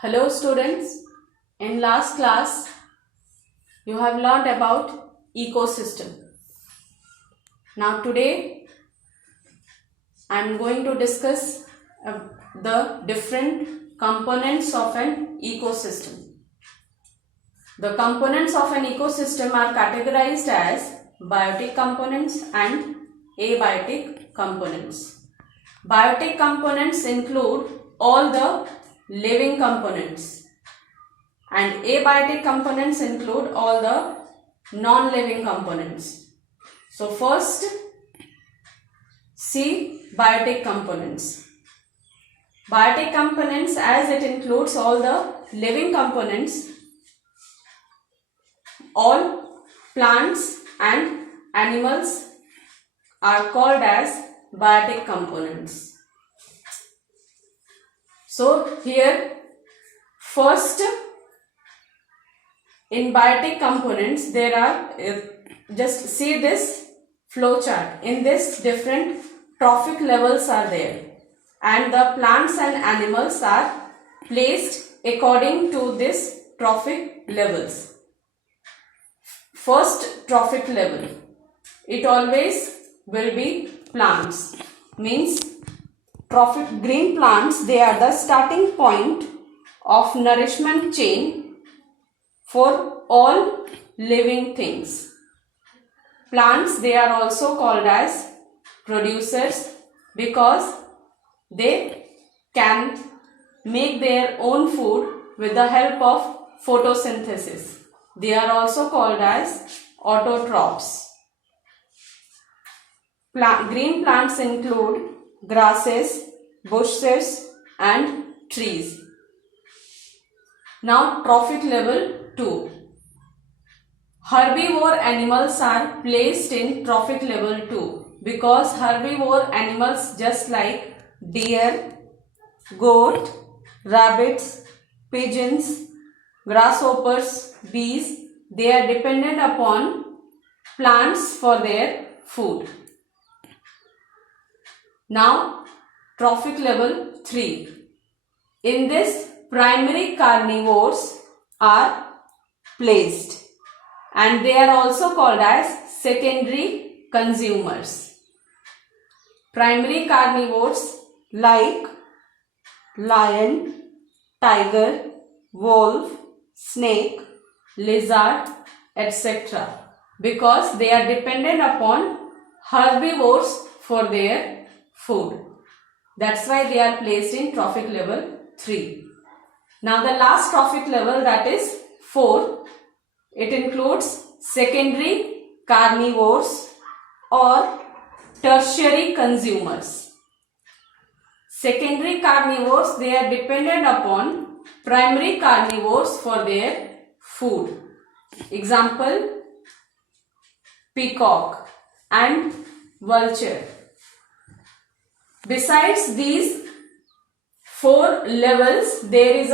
Hello students, in last class you have learned about ecosystem. Now today I am going to discuss the different components of an ecosystem. The components of an ecosystem are categorized as biotic components and abiotic components. Biotic components include all the living components and abiotic components include all the non-living components. So first, see biotic components. Biotic components, as it includes all the living components, all plants and animals are called as biotic components. So here first, in biotic components there are, just see this flow chart. In this different trophic levels are there and the plants and animals are placed according to this trophic levels. First trophic level, it always will be plants, means trophic green plants, they are the starting point of nourishment chain for all living things. Plants, they are also called as producers because they can make their own food with the help of photosynthesis. They are also called as autotrophs. Green plants include grasses, bushes and trees. Now trophic level 2. Herbivore animals are placed in trophic level 2 because herbivore animals just like deer, goat, rabbits, pigeons, grasshoppers, bees, they are dependent upon plants for their food. Now trophic level 3. In this, primary carnivores are placed and they are also called as secondary consumers. Primary carnivores like lion, tiger, wolf, snake, lizard, etc. because they are dependent upon herbivores for their food. That's why they are placed in trophic level 3. Now the last trophic level, that is 4, it includes secondary carnivores or tertiary consumers. Secondary carnivores, they are dependent upon primary carnivores for their food. Example, peacock and vulture. Besides these 4 levels, there is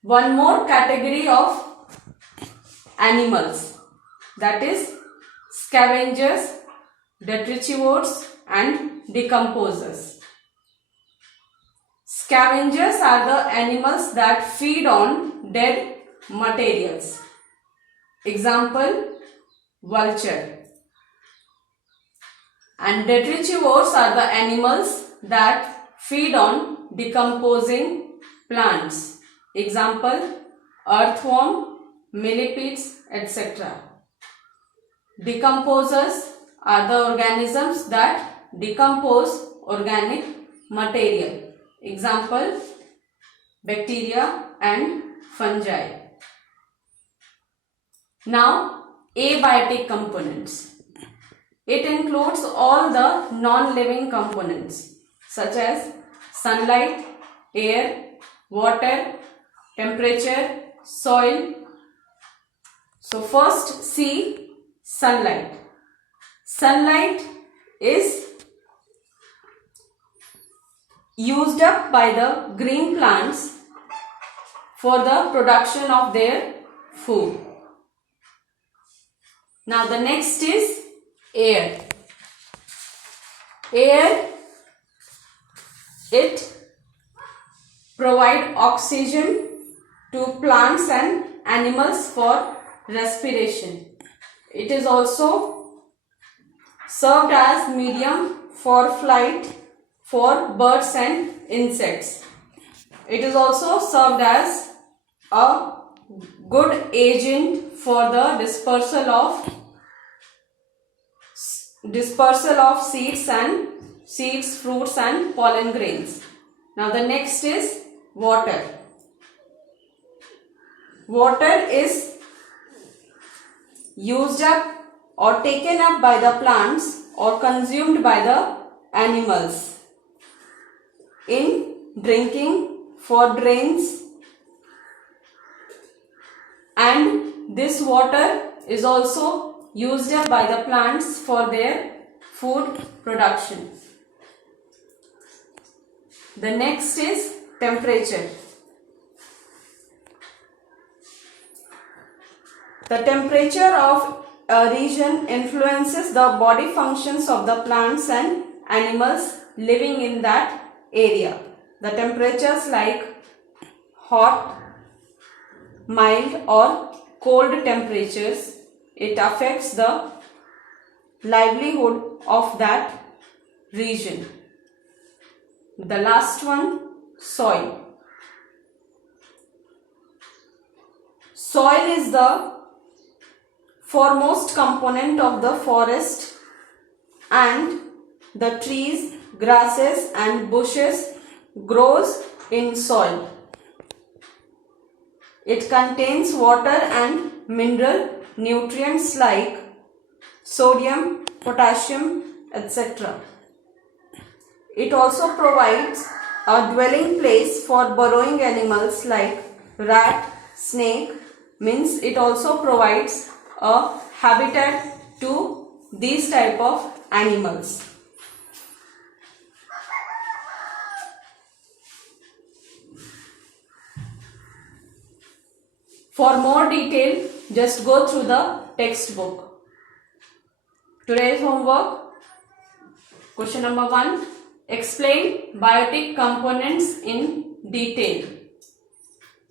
one more category of animals, that is scavengers, detritivores and decomposers. Scavengers are the animals that feed on dead materials. Example, vulture. And detritivores are the animals that feed on decomposing plants. Example, earthworm, millipedes, etc. Decomposers are the organisms that decompose organic material. Example, bacteria and fungi. Now, abiotic components. It includes all the non-living components such as sunlight, air, water, temperature, soil. So first see sunlight. Sunlight is used up by the green plants for the production of their food. Now the next is air. Air, it provide oxygen to plants and animals for respiration. It is also served as medium for flight for birds and insects. It is also served as a good agent for the dispersal of seeds, fruits and pollen grains. Now the next is water. Water is used up or taken up by the plants or consumed by the animals in drinking, for drains, and this water is also used up by the plants for their food production. The next is temperature. The temperature of a region influences the body functions of the plants and animals living in that area. The temperatures like hot, mild or cold temperatures, it affects the livelihood of that region. The last one, soil. Soil is the foremost component of the forest, and the trees, grasses and bushes grows in soil. It contains water and mineral nutrients like sodium, potassium, etc. It also provides a dwelling place for burrowing animals like rat, snake. Means it also provides a habitat to these type of animals. For more detail, just go through the textbook. Today's homework, question number 1, explain biotic components in detail.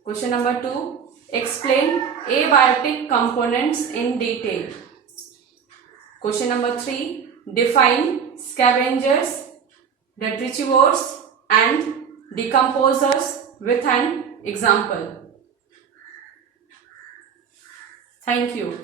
Question number 2, explain abiotic components in detail. Question number 3, define scavengers, detritivores and decomposers with an example. Thank you.